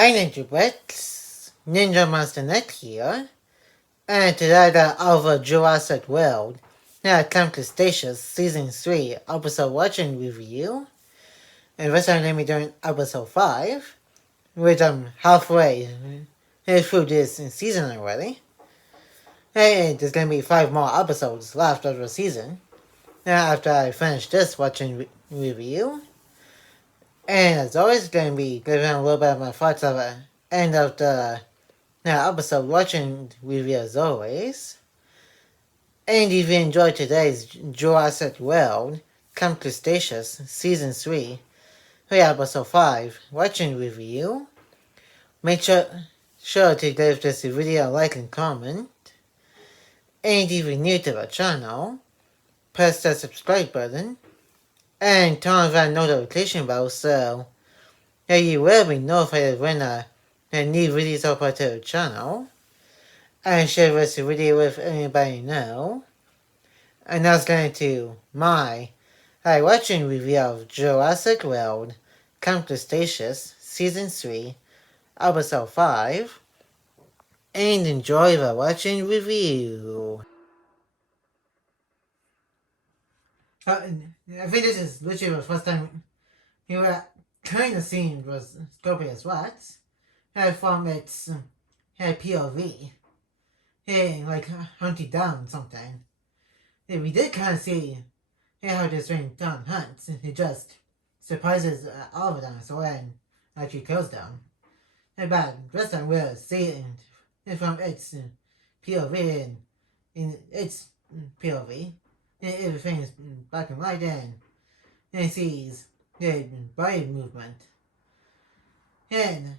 Hi Ninja Bricks, Ninja Monster Net here, and today the over Jurassic World Camp Cretaceous Season 3 episode watching review, and this time I'm going to be doing episode 5, which I'm halfway through this season already. And there's going to be 5 more episodes left of the season after I finish this watching review. And as always, going to be giving a little bit of my thoughts of the end of the episode watching review as always. And if you enjoyed today's Jurassic World Camp Cretaceous Season 3 episode 5 watching review, make sure to give this video a like and comment. And if you're new to the channel, press the subscribe button and turn on that notification bell so you will be notified when a new videos upload to the channel. And share this video with anybody you know. And that's going to my watching review of Jurassic World Camp Cretaceous Season 3 Episode 5. And enjoy the watching review. I think this is literally the first time you were kind of seeing was Scorpius Rex from its POV. Like hunting down something. We did kind of see how this thing down hunts. It just surprises all of them so and actually kills them. But this time we'll see it from its POV and in its POV. Everything is black and white and it sees the body movement. And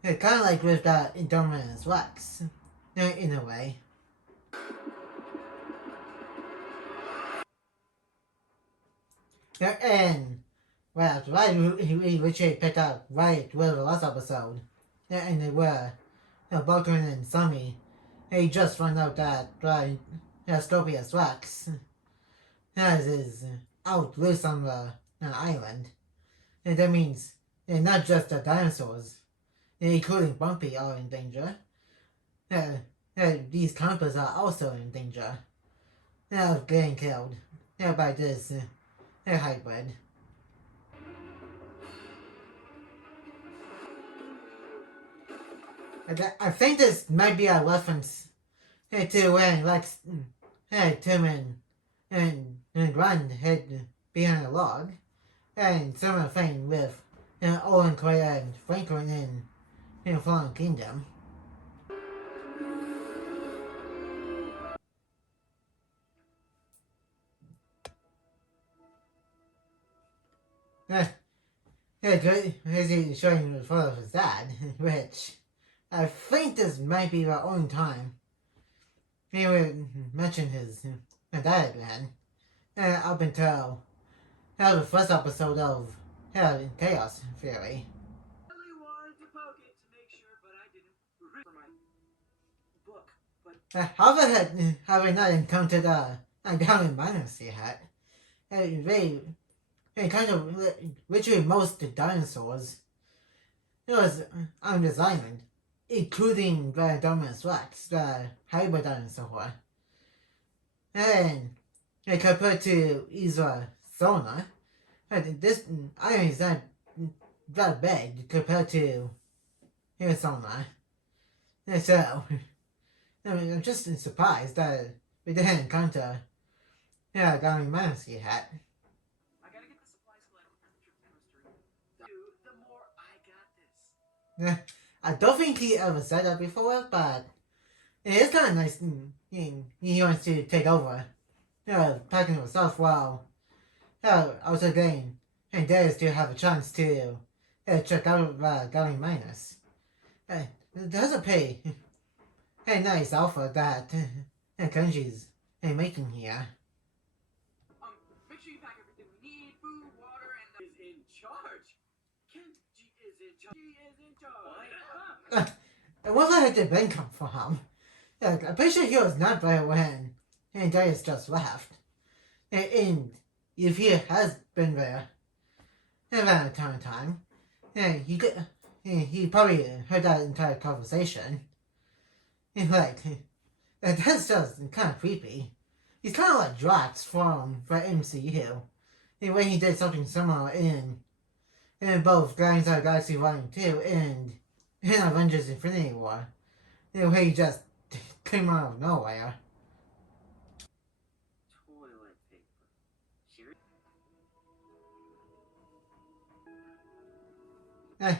it's kind of like with that Indominus Rex in a way. And well, after that, we literally picked up right with the last episode. And they were Vulcan and Sammy. They just found out that Scorpius Rex is out loose on the island. And that means not just the dinosaurs, including Bumpy, are in danger. These campers are also in danger of getting killed by this hybrid. I think this might be a reference to when Lex Tim and Run hid behind a log, and similar thing with Owen, Clay, and Franklin in Fallen Kingdom. Good. He's showing the photo of his dad, which I think this might be the only time he would mention his dad again. Up until the first episode of Chaos Theory. Have I not encountered a down in minus yet? They kind of literally most dinosaurs. It was on this island, including the Indominus Rex, the hybrid dinosaur. And compared to Isla Sona, this island is not that big compared to Sona. So, I'm just surprised that we didn't encounter Gummy Minus yet. I don't think he ever said that before, but it is kind of nice. He wants to take over, packing himself while also getting and Darius to have a chance to check out Gummy Minus. It doesn't pay a nice offer that Kenji's making here. Make sure you pack everything we need, food, water, and is in charge. Kenji is in charge. He is in charge. What the heck did Ben come from? I'm pretty sure he was not there when Darius just left. And if he has been there around a time, he he probably heard that entire conversation. And like, that's just kind of creepy. He's kind of like Drax from the MCU. And when he did something similar in both Guardians of the Galaxy Volume 2 and in Avengers Infinity War. Where he just came out of nowhere. Toilet paper.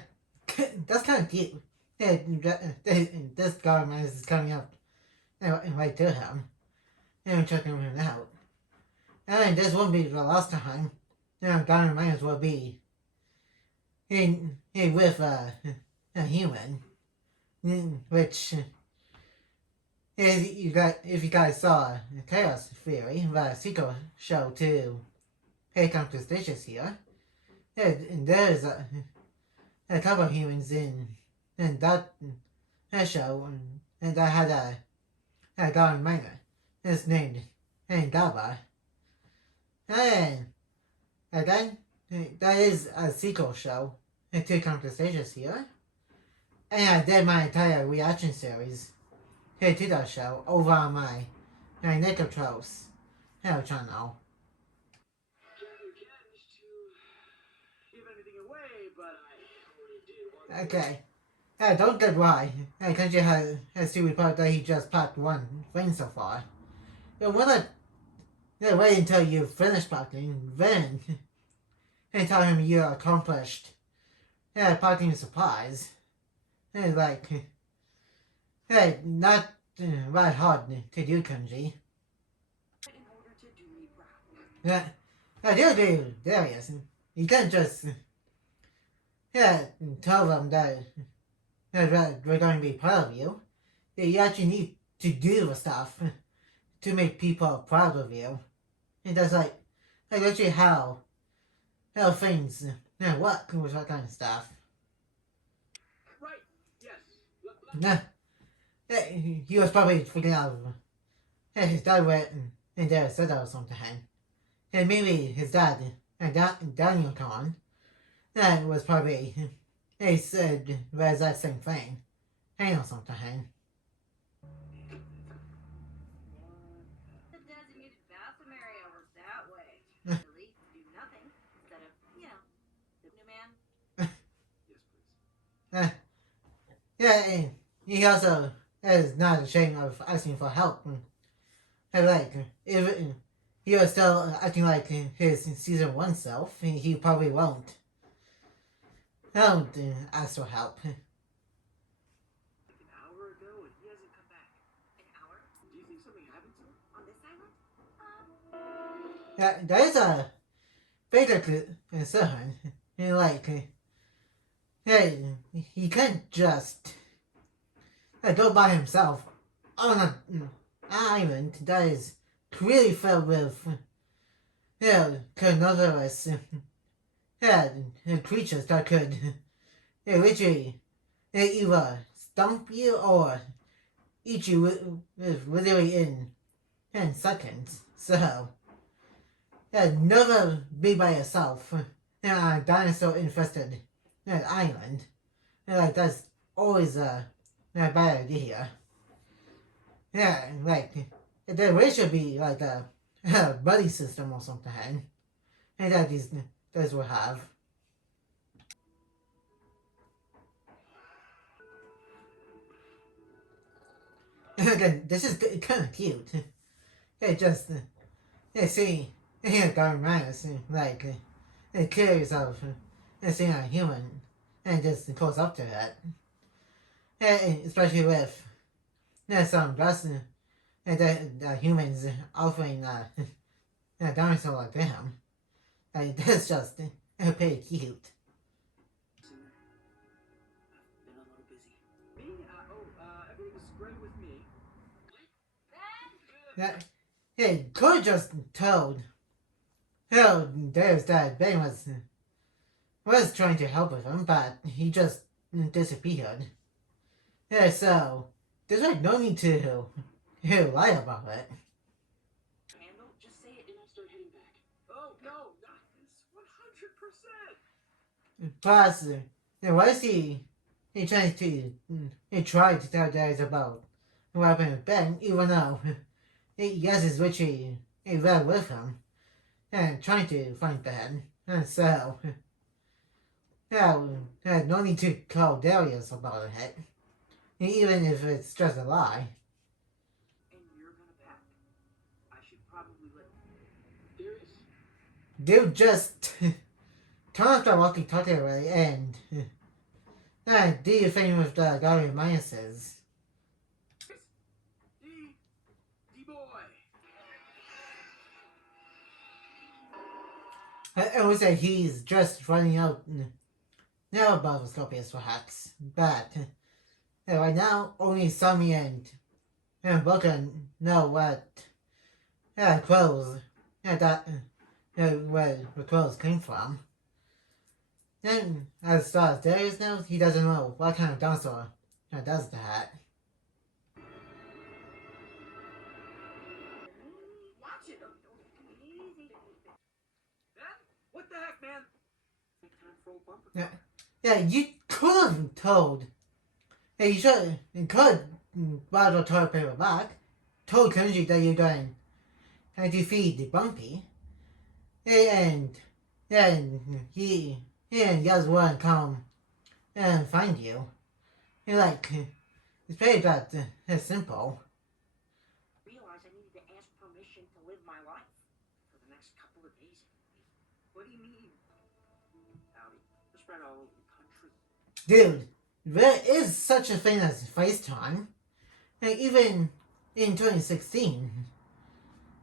That's kind of cute. This government is coming up right to him and checking him out. And this won't be the last time. Diamond Mines will be with a human, which if you guys saw Chaos Theory, the sequel show to Hey Come Cretaceous here, there's a couple of humans in that show, and I had a Diamond Miner. It's named Daba. And again, that is a sequel show to Come Cretaceous here. And I did my entire reaction series to that show over on my Nickel Trolls channel. Okay. Don't get why. Country has to report that he just packed one thing so far. When wait until you finish packing, then and tell him you accomplished packing supplies. Like, not that hard to do, Kanji. Yeah, do, Darius. You can't just tell them that we're going to be proud of you. You actually need to do the stuff to make people proud of you. And that's like actually how things work with that kind of stuff. Right. Yes. He was probably thinking of his dad went and there said that or something. And maybe his dad and Daniel Khan was probably he said the exact same thing. Or something. The designated bathroom area was that way. Really, do nothing instead of, the new man. Yes, please. Yeah, he also is not ashamed of asking for help. Like, if he was still acting like his season 1 self, he probably won't. Don't ask for help. An hour ago and he hasn't come back. An hour? Do you think something happened to him? On this island? There is a bigger concern. Like, hey, he can't just go by himself on an island that is really filled with carnivorous creatures that could literally either stomp you or eat you literally in seconds. So, never be by yourself on a dinosaur infested island. Like, that's always a bad idea. Yeah, like, there really should be like a buddy system or something. And that these will have. Again, this is kind of cute. Just see Darren Ryan like curious of seeing a human and just close up to that. Especially with some dress the humans offering a dinosaur like them. That's just pretty cute. Been a little busy. Me? Everything's great with me. He could just told there's that Ben was trying to help with him, but he just disappeared. So there's like no need to lie about it. Handle? Just say it and I'll start heading back. Oh, no, not this. 100%. Plus, what is he he tried to tell Darius about what happened with Ben, even though yes, is Richie there with him and trying to find Ben. And so, yeah, no need to call Darius about it, even if it's just a lie. And you're gonna pack. I should probably let Darius. Dude, just turn off the walkie-talkie already and do your thing with the Guardian Minuses. D-boy. I would say he's just running out now above the Scorpius perhaps, but right now only Sammy and Booker know what clothes that where the clothes came from. And as far as Darius knows, he doesn't know what kind of dinosaur does that. Watch it. Easy. Ben? What the heck, man? Time for old bumper. Yeah, you could have told. Yeah, you could brought the toilet paper back, told Kenji that you're going to feed the Bumpy, and he and Yaz wouldn't come and find you. It's pretty that simple. Realized I needed to ask permission to live my life for the next couple of days. What do you mean? Howdy. We're spread all over the country. Dude, there is such a thing as FaceTime. Even in 2016,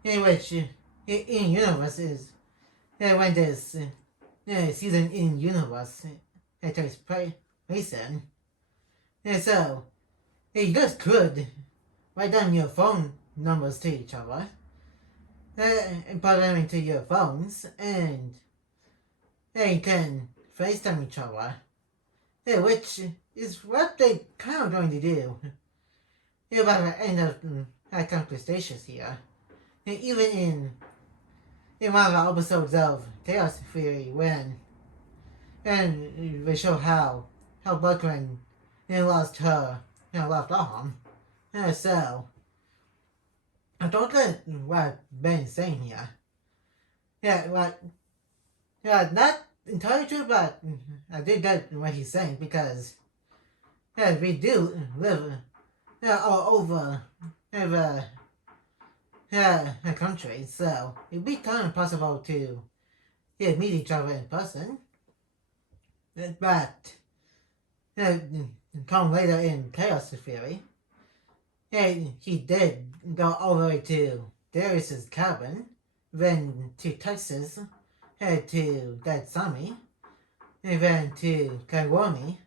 in which in Universe is when this season in Universe takes place in. And so, you guys could write down your phone numbers to each other and put them into your phones, and you can FaceTime each other, which is what they kind of going to do by the end of Camp Cretaceous here. And even in one of the episodes of Chaos Theory, when they show how Brooklyn lost her left arm. So I don't get what Ben's saying here. Not entirely true, but I did get what he's saying, because we do live all over the country, so it'd be kind of possible to meet each other in person. But come later in Chaos Theory, he did go all the way to Darius's cabin, then to Texas, to get Sammy, and then to Kaiwami,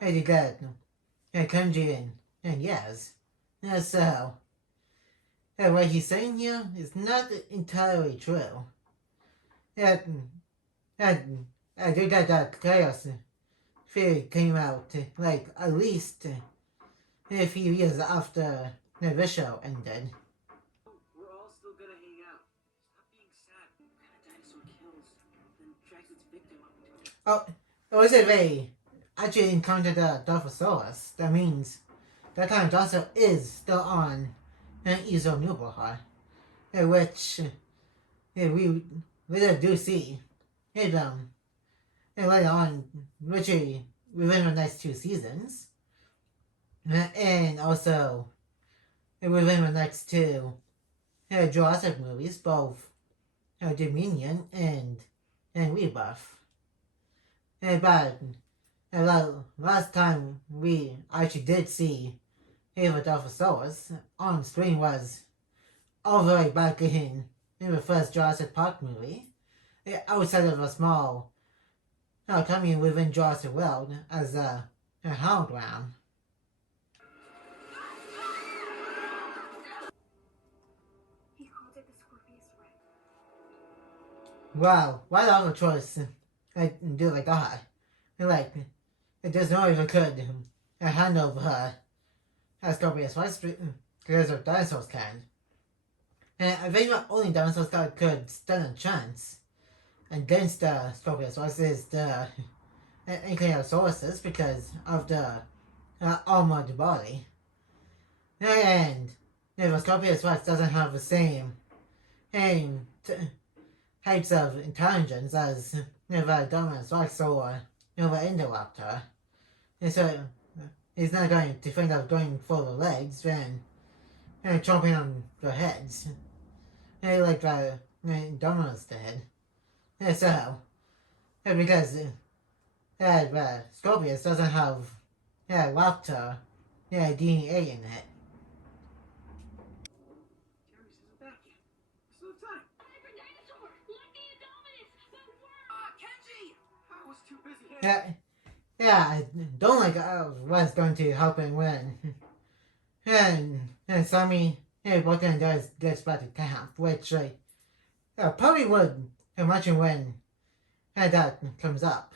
to get Kenji and Yaz. So, what he's saying here is not entirely true. I do that Chaos Theory came out at least a few years after the show ended. We're all still gonna hang out. Stop being sad. What kind of dinosaur kills, then drags its victim up into it? Oh, was it they actually encountered a Dilophosaurus? That means that kind of dinosaur is still on Iso Nubahar, which we later do see it and later on, literally within the next 2 seasons, and also within the next 2 Jurassic movies, both Dominion and Rebirth. But last time we actually did see Dilophosaurus on screen was all the way back in the first Jurassic Park movie, outside of a small coming within Jurassic World as a hologram. He called it the Scorpius Red. Wow, what other choice do like that? There's no even could hand over her Scorpius Red because of dinosaurs can. And I think the only dinosaurs that could stand a chance against the Scorpius Red is the nuclear sources because of the armored body. And the Scorpius Rex doesn't have the same types of intelligence as the Dominus Rex or the Indoraptor. And so he's not going to think of going for the legs when chomping on the heads. Like the Dominus did. And so, because Scorpius doesn't have Raptor DNA in it. Terry's isn't back yet. Still have time. Hyper dinosaur! Lucky Indominus! That worked! Kenji! I was too busy. I don't like what's going to help him win. And Sammy, Brooklyn gets back to camp, which probably would imagine when that comes up.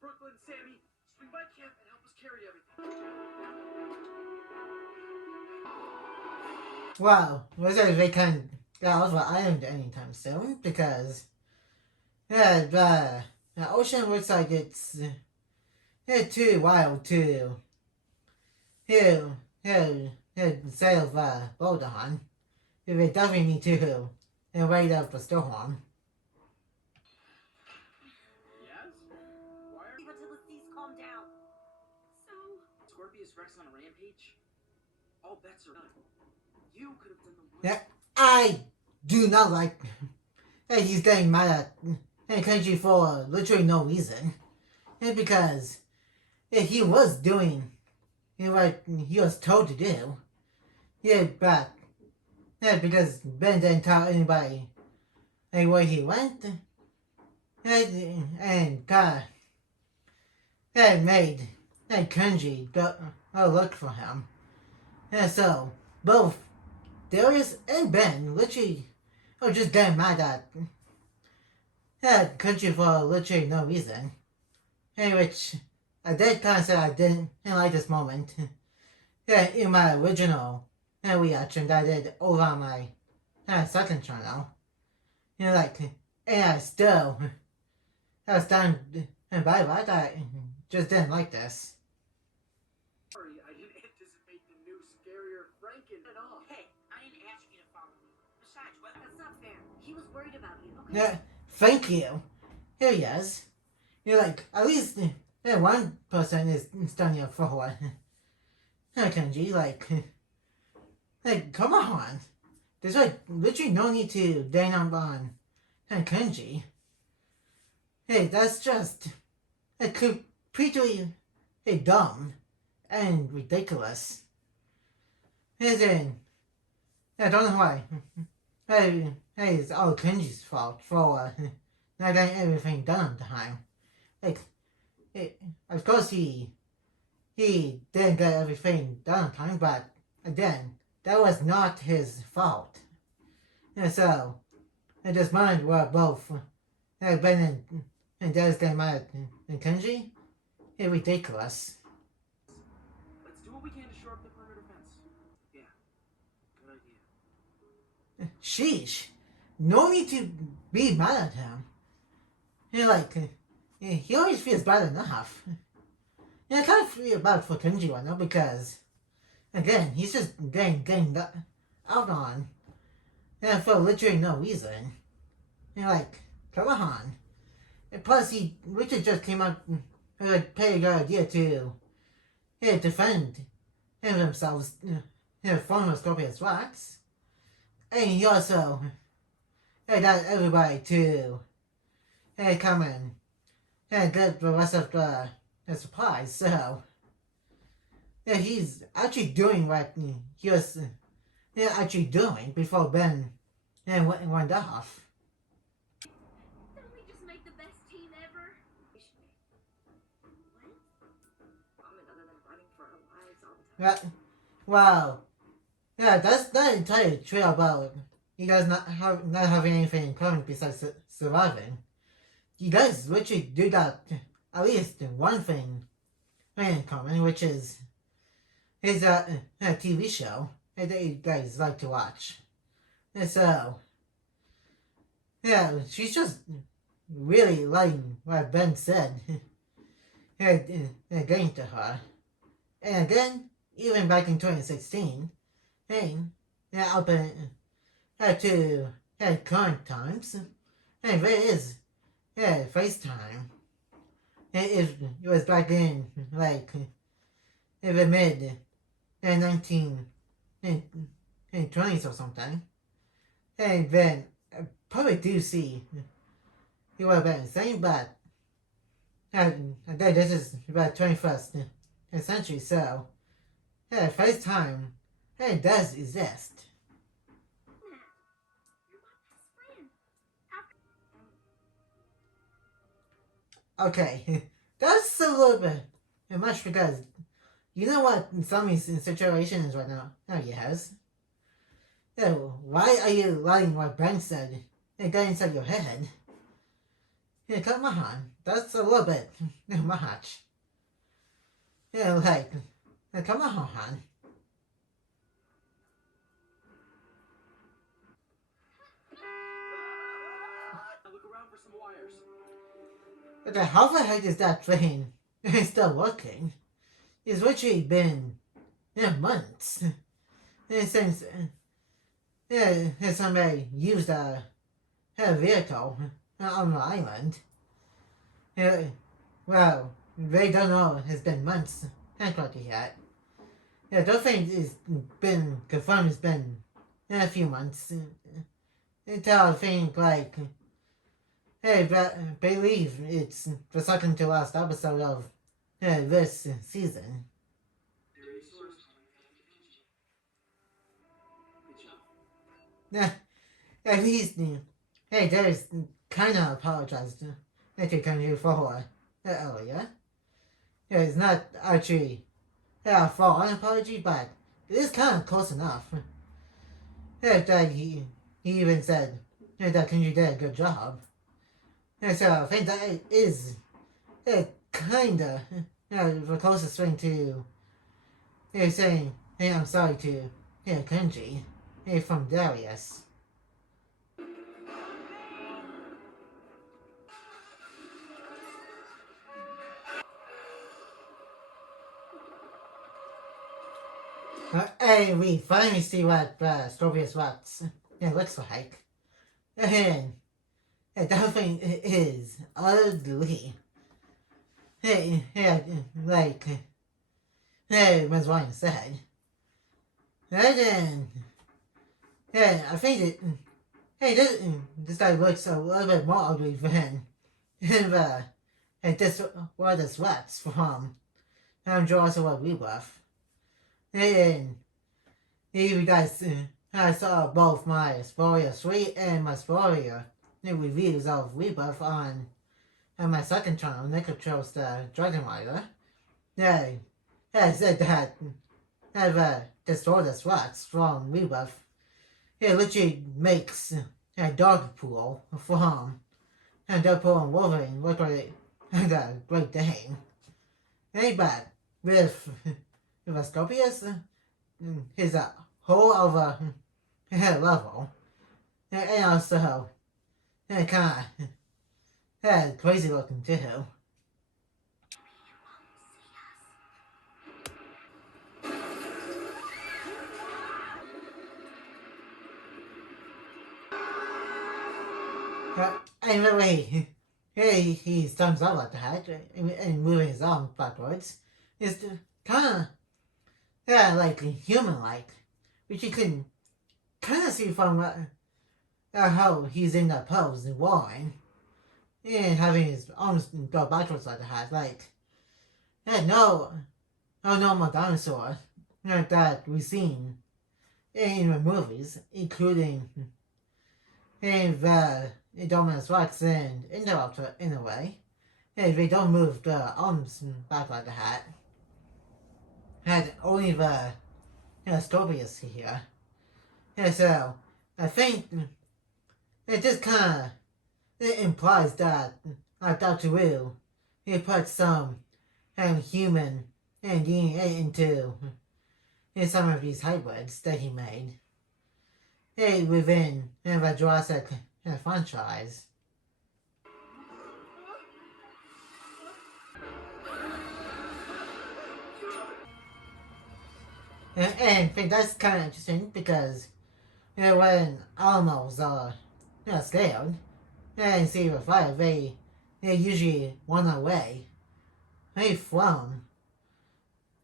Brooklyn, Sammy, swing by camp and help us carry everything. Wow, looks like they can't get off the island anytime soon because the ocean looks like it's too wild to sail the boat on. They definitely need to wait out the storm. Yes? Why are Leave until the seas calm down. So, Scorpius Rex on a rampage? All bets are done. You could have done the work. Yeah, I do not like that he's getting mad at Kenji for literally no reason. Because he was doing what he was told to do. But because Ben didn't tell anybody where he went. And that made Kenji go look for him. And so both Darius and Ben literally just getting mad at Kenji for literally no reason. Which I did kind of say I didn't like this moment. In my original reaction that I did over on my second channel. And I still stand by that. I just didn't like this. Sorry, I didn't anticipate the new, scarier Franken at all. hey, I didn't ask you to follow me. Besides, that's not fair. He was worried about you, okay? Thank you. Here he is. At least one person is standing up for Kenji. Come on. There's literally no need to gang up on Kenji. That's just completely dumb and ridiculous. I don't know why. It's all Kenji's fault for not getting everything done on time. Of course he didn't get everything done on time, but again, that was not his fault. So, at this moment, we're both Ben and Dad's getting mad at Kenji. It's ridiculous. Let's do what we can to shore up the perimeter fence. Yeah, good idea. Sheesh. No need to be mad at him. He always feels bad enough. I kind of feel bad for Kenji right now because, again, he's just getting out on for literally no reason. Come on. And plus, Richard just came up with a pretty good idea to defend himself from Scorpius Rex. And he also got everybody to come in and get the rest of the supplies. So, he's actually doing what he was actually doing before Ben went off. Didn't we just make the best team ever? What? Other than running for our lives all the time. Wow. Yeah, that's not entirely true about you guys not having anything in common besides surviving. You guys literally do got at least one thing in common, which is a TV show that you guys like to watch. And so, yeah, she's just really liking what Ben said. getting to her. And again, even back in 2016, hey, up to current times, hey, there is FaceTime. It was back in like in the mid 1920s or something. And then I probably do see it would have been insane, but this is about 21st century, so FaceTime does exist. You're my best friend. Okay, that's a little bit much because you know what some situation is right now. Oh yes. Why are you lying what Ben said? It got inside your head. Come on, that's a little bit much. Like, come on. Look around for some wires. But how the heck is that thing still working? It's literally been months since somebody used a vehicle on the island. Well, they don't know it's been months correctly yet. Those things has been confirmed it's been a few months until I think like believe it's the second to last episode of this season. At least, there's kind of apologized to Kanji for earlier. It's not actually a full on apology, but it is kind of close enough. That he even said that Kanji did a good job. So I think that it is kind of the closest thing to saying, hey, I'm sorry to Kanji from Darius. And we finally see what Scorpius Rocks looks like. And that thing is ugly. Like Ms. Ryan said. And then, I think this guy looks a little bit more ugly than this one of the sweats from Jurassic World Rebirth. And you guys I saw both my Spoiler 3 and my Spoiler reviews of Rebirth on my second channel, Nick Chose the Dragon Rider. I said that I've destroyed the sweats from Rebirth. It literally makes a dog pool from Deadpool and Wolverine look like a Great Dane. But with Scorpius, he's a whole other level. And also, kind of crazy looking too. Anyway, he thumbs up at that and moving his arm backwards. It's kind of like human-like, which you can kind of see from how he's in that pose and walling and having his arms go backwards like that. Like, no normal dinosaur that we've seen in the movies, including in the Dominus Rex and Interruptor in a way. They don't move the arms back like that. And only the Scorpius here. So I think it just kind of implies that Dr. Wu he put some human and DNA into some of these hybrids that he made within the Jurassic franchise. And I think that's kind of interesting because when animals are scared and see the fire, they usually run away. They from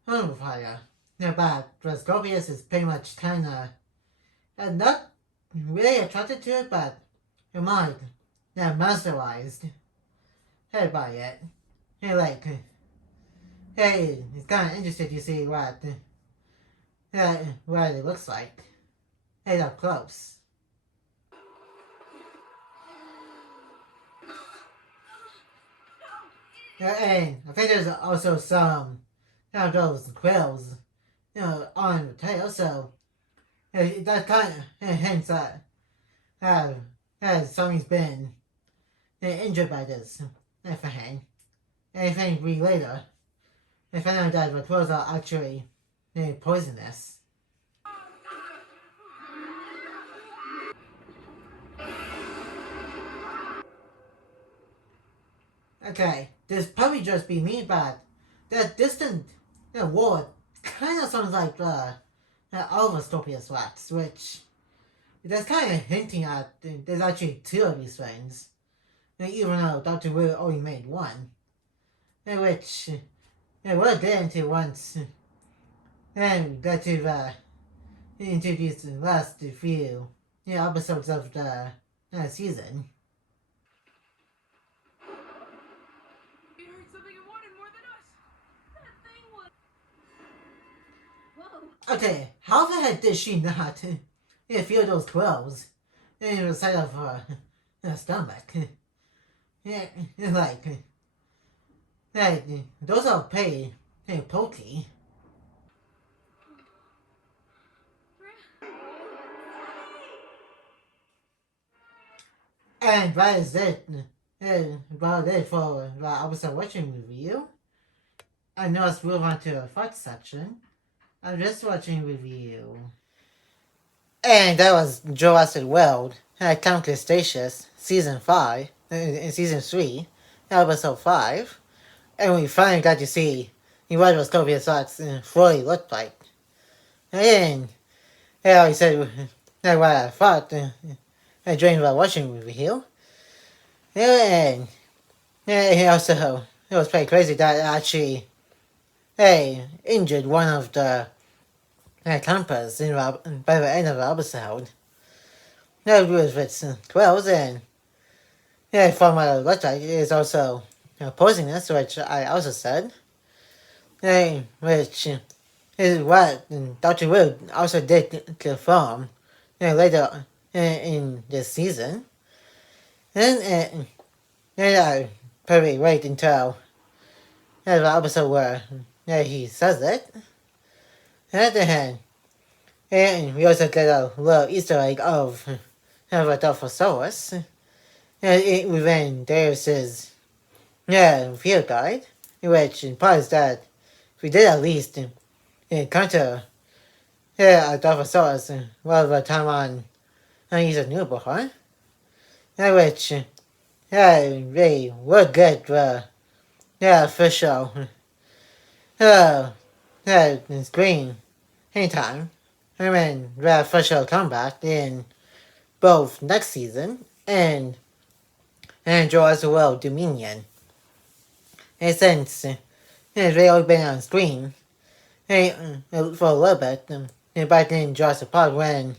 the fire. But Scorpius is pretty much kind of not really attracted to it, but your mind mesmerized by it. Like, hey, it's kind of interested to see what it looks like. Hey, up close. And I think there's also some of those quills, on the tail, so that kind of hints that something's been injured by this thing. And I think we later find out that the quills are actually poisonous. Okay, this probably just be me, but that distant war kind of sounds like all of Stopia's rats, which that's kind of hinting at there's actually two of these things, even though Dr. Wu only made one, which we'll get into once and get to into these last few episodes of the season. It heard something it wanted more than us. That thing was. Whoa. Okay, how the heck did she not feel those quills in the side of her stomach? Yeah, like those are pretty pokey. And that is it. About it for the episode watching review. And now let's move on to the thoughts section. I'm just watching review. And that was Jurassic World Camp Cretaceous Season 5, Season 3, Episode 5. And we finally got to see what was Scorpius Fox fully looked like. And I said what I thought during the watching review. And also, it was pretty crazy that actually injured one of the campers by the end of the episode. That was with quills, and from what it looked like, it is also poisonous, which I also said. Which is what Dr. Wu also did confirm later in this season. And I probably wait until the episode where he says it. And then we also get a little Easter egg of the Dilophosaurus within Darius's field guide, which implies that we did at least encounter a Dilophosaurus while the time on Easter Newborn, which really would get the official screen anytime. I mean, the official comeback in both next season and Jurassic World Dominion. And since it's really been on screen for a little bit, back in Jurassic Park when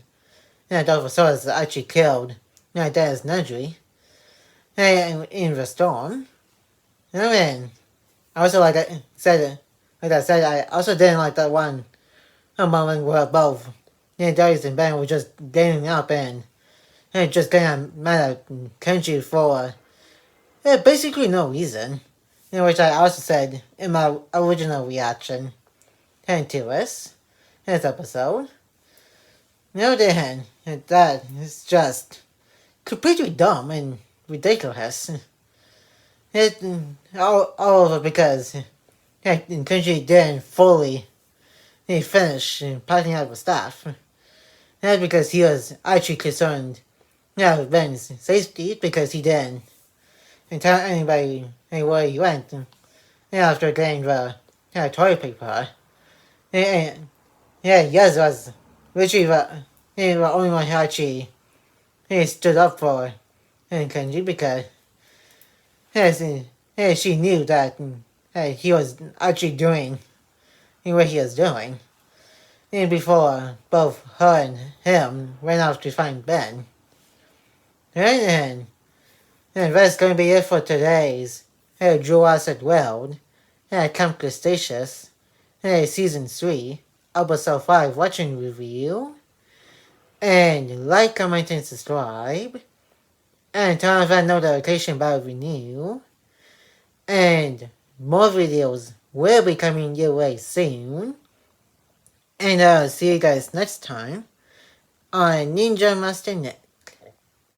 Dilophosaurus actually killed Dennis Nedry in the storm. I mean, I also like I said, I also didn't like that one moment where both Darius and Ben were just ganging up and just getting mad at Kenji for basically no reason. Which I also said in my original reaction to this episode. On the other hand, that is just completely dumb and ridiculous. All of it because Kenji didn't fully finish packing out the staff. Not because he was actually concerned with Ben's safety, because he didn't tell anybody where he went after getting the toilet paper. And Yeah, yes, was Richie, he was the only one who actually he stood up for Kenji because yes, she knew that he was actually doing what he was doing. And before both her and him went off to find Ben. And that's going to be it for today's Jurassic World Camp Cretaceous Season 3, Episode 5 watching review. And like, comment, and subscribe. And turn on that notification bell if you're new. And more videos will be coming your way soon. And I'll see you guys next time on Ninja Master Net.